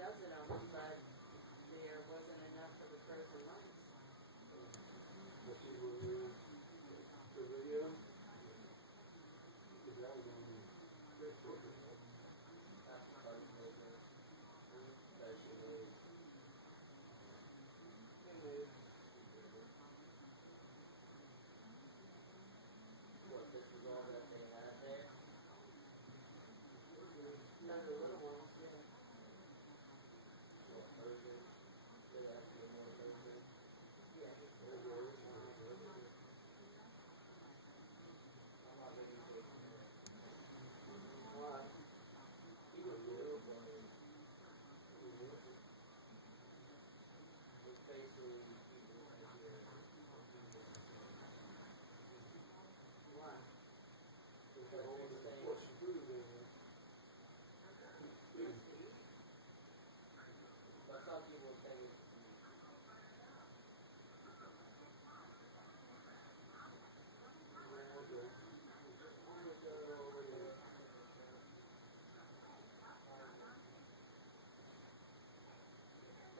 does it on them, but there wasn't enough for the pros and mice. But she was the video. Because that was on the great shortly. That's part of the that she made. What, this is all that they had there? No, the little ones, yeah. What, Thursday? Did actually more Thursday? Yeah. There's the original. I'm not ready to take it. Why? He was little, but it's basically people right here. Why? Because they're always the push food in there. But some people think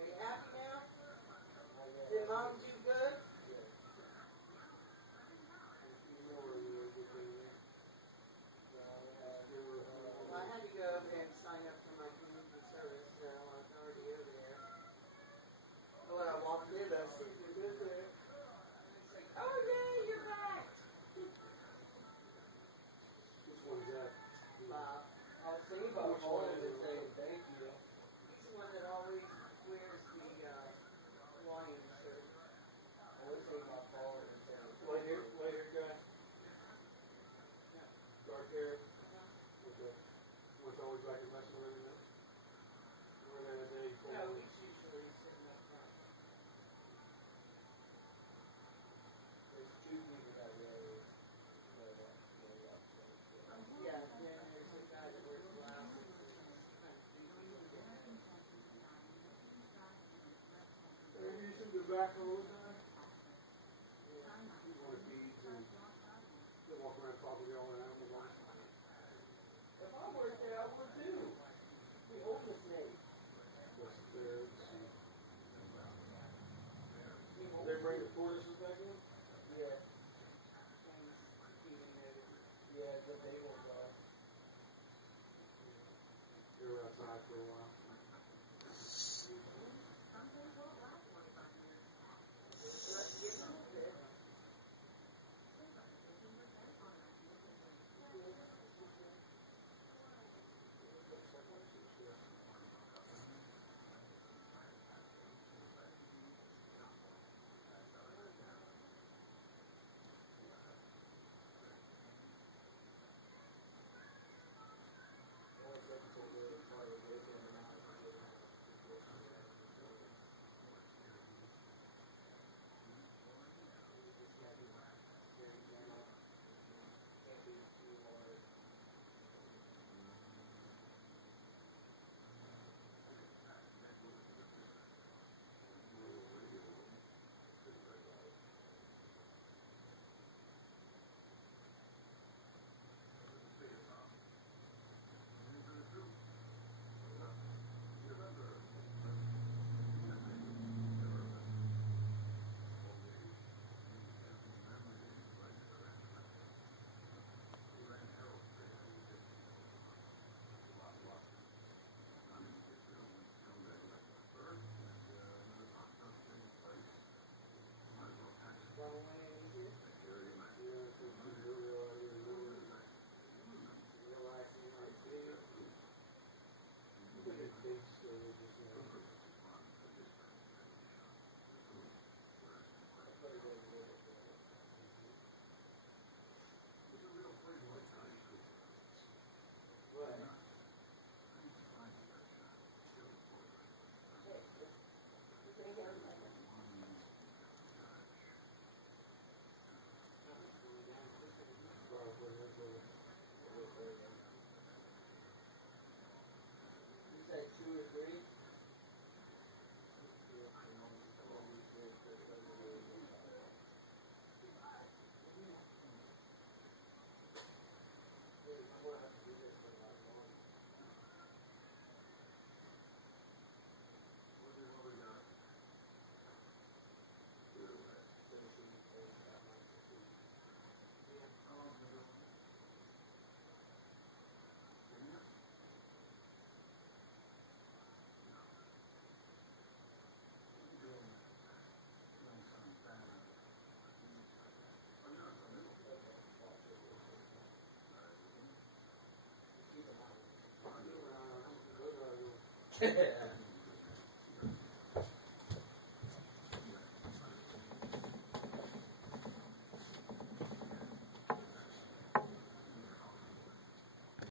Are you happy now? Did Mom do good? Well, I had to go over there and sign up for my community service, so I was already over there. So when I walked in, I see you good there. It's like, oh yeah, you're back. Which one's that? Bob. I was thinking about calling and saying thank you. He's the one that always wears the Hawaiian shirt. I was thinking about calling and saying Later guy. Dark hair. Okay. What's always like a messing with him? Or that day he called. No, he's usually sitting up front. there's two people that really know that. Yeah, then there's a guy that wears glasses. Are you using the back all the time? People want beads and they walk around probably all around the line. If I worked there, I would too. The oldest name. They bring the tortoises back in? Yeah. And feeding those. Yeah, the big ones are. They were outside for a while. Yeah.